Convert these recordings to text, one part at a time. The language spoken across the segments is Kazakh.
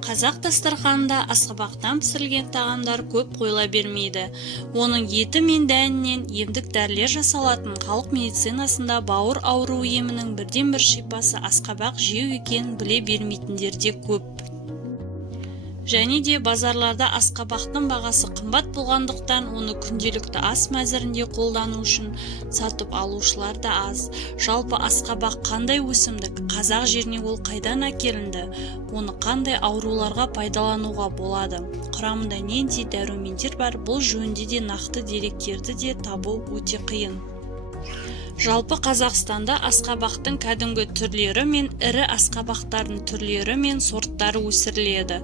Қазақ дастарханында асқабақтан пісірілген тағамдар көп қойыла бермейді. Оның еті мен дәнінен емдік дәрілер жасалатын халық медицинасында бауыр ауруы емінің бірден-бір шипасы асқабақ жеу екенін біле бермейтіндер де көп. Және де базарларда асқабақтың бағасы қымбат болғандықтан оны күнделікті ас мәзірінде қолдану үшін сатып алушылар да аз. Жалпы асқабақ қандай өсімдік, қазақ жеріне ол қайдан әкелінді, оны қандай ауруларға пайдалануға болады, құрамында нендей дәрумендер бар, бұл жөнінде де нақты деректерді де табу өте қиын. Жалпы Қазақстанда асқабақтың кәдімгі түрлері мен ірі асқабақтардың түрлері мен сорттары өсіріледі.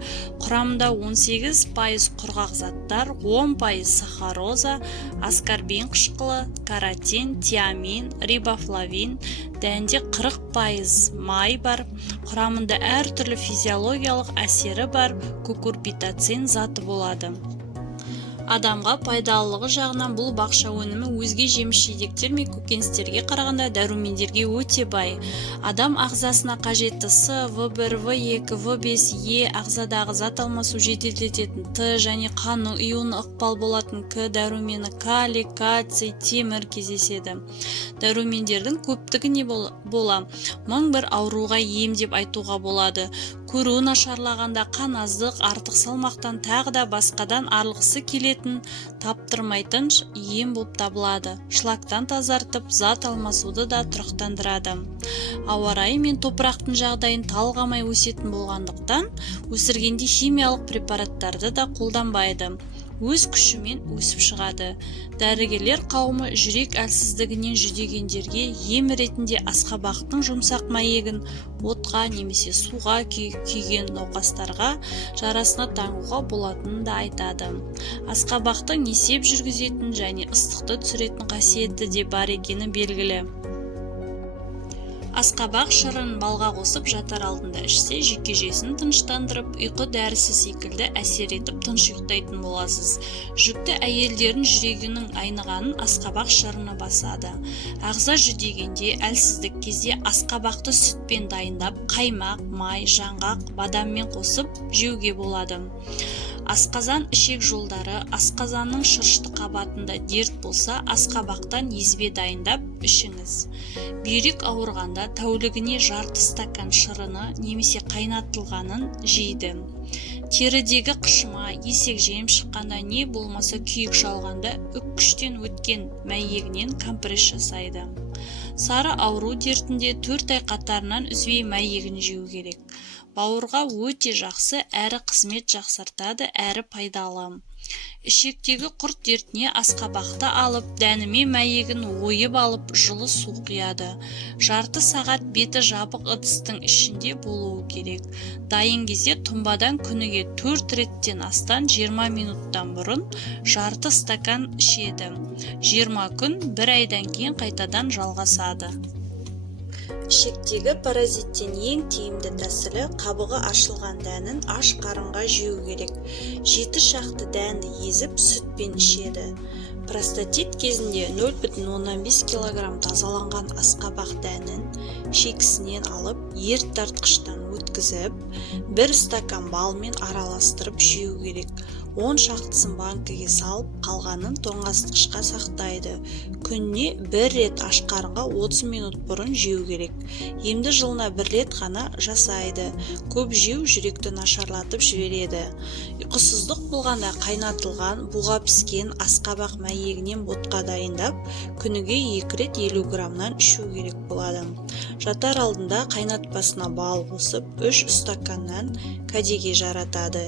Құрамында 18% құрғақ заттар, 10% сахароза, аскорбин қышқылы, каротин, тиамин, рибофлавин, дәнде 40% май бар. Құрамында әртүрлі физиологиялық әсері бар кукурбитацин заты болады. Адамға пайдалылығы жағынан бұл бақша өнімі өзге жеміс-жидектер мен көкөністерге қарағанда дәрумендерге өте бай. Адам ағзасына қажетті С, В1, В2, В5, Е, ағзадағы зат алмасу жеделдететін Т және қанның ұюына ықпал болатын К дәрумені, калий, кальций, темір кездеседі. Дәрумендердің көптігі не бола? 1001 ауруға ем деп айтуға болады. Көру нашарлағанда, қаназдық, артық салмақтан тағы да басқадан арылғысы келетін, таптырмайтын ем болып табылады. Шлактан тазартып, зат алмасуды да тұрақтандырады. Ауа райы мен топырақтың жағдайын талғамай өсетін болғандықтан, өсіргенде химиялық препараттарды да қолданбайды. Өз күшімен өсіп шығады. Дәрігерлер қауымы жүрек әлсіздігінен жүдегендерге ем ретінде асқабақтың жұмсақ майегін отқа немесе суға күйген науқастарға жарасына таңуға болатынын да айтады. Асқабақтың несеп жүргізетін және ыстықты түсіретін қасиеті де бар екені белгілі. Асқабақ шырын балға қосып жатар алдында ішсе, жүйке жүйесін тыныштандырып, ұйқы дәрісі секілді әсер етіп тыныш ұйықтайтын боласыз. Жүкті әйелдердің жүрегінің айнығанын асқабақ шырыны басады. Ағза жүдегенде, әлсіздік кезде асқабақты сүтпен дайындап, қаймақ, май, жаңғақ, бадаммен қосып жеуге болады. Асқазан ішек жолдары, асқазанның шырышты қабатында дерт болса, асқабақтан езбе дайындап ішіңіз. Бүйрек ауырғанда тәулігіне жарты стакан шырыны немесе қайнатылғанын жейді. Терідегі қышыма, есек жем шыққанда не болмаса күйік шалғанда үккіштен өткен мәйегінен компресс жасайды. Сары ауру дертінде 4 ай қатарынан үзбей мәйегін жеу керек. Бауырға өте жақсы, әрі қызмет жақсартады, әрі пайдалы. Ішектегі құрт дертіне асқабақты алып, дәнімен мәйегін ойып алып, жылы су құяды. Жарты сағат беті жабық ыдыстың ішінде болуы керек. Дайын кезде тұнбадан күніге 4 реттен астан 20 минуттан бұрын жарты стакан ішеді. 20 күн 1 айдан кейін қайтадан жалғасады. Ішектегі паразиттен ең тиімді тәсілі қабығы ашылған дәнін аш қарынға жеу керек. 7 шақты дәнді езіп сүтпен ішеді. Простатит кезінде 0,15 кг тазаланған асқабақ дәнін шекісінен алып, ерітартқыштан өткізіп, 1 стакан балмен араластырып жеу керек. 10 шақтысын банкіге салып, қалғанын тоңазытқышқа сақтайды. Күніне 1 рет аш қарынға 30 минут бұрын жеу керек. Емді жылына 1 рет ғана жасайды. Көп жеу жүректі нашарлатып жібереді. Ұйқысыздық болғанда қайнатылған, буға піскен асқабақ мәйегінен ботқа дайындап, күніге 2 рет 50 грамнан ішу керек болады. Жатар алдында қайнатпасына бал қосып, 3 стаканнан кәдеге жаратады.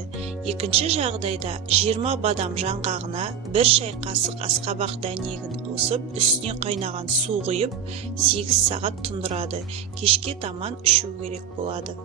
Екінші жағдайда 20 бадам жаңғағына 1 шай қасық асқабақ дәнегін қосып, үстіне қайнаған су құйып, 8 сағат тұндырады. Кешке таман ішу керек болады.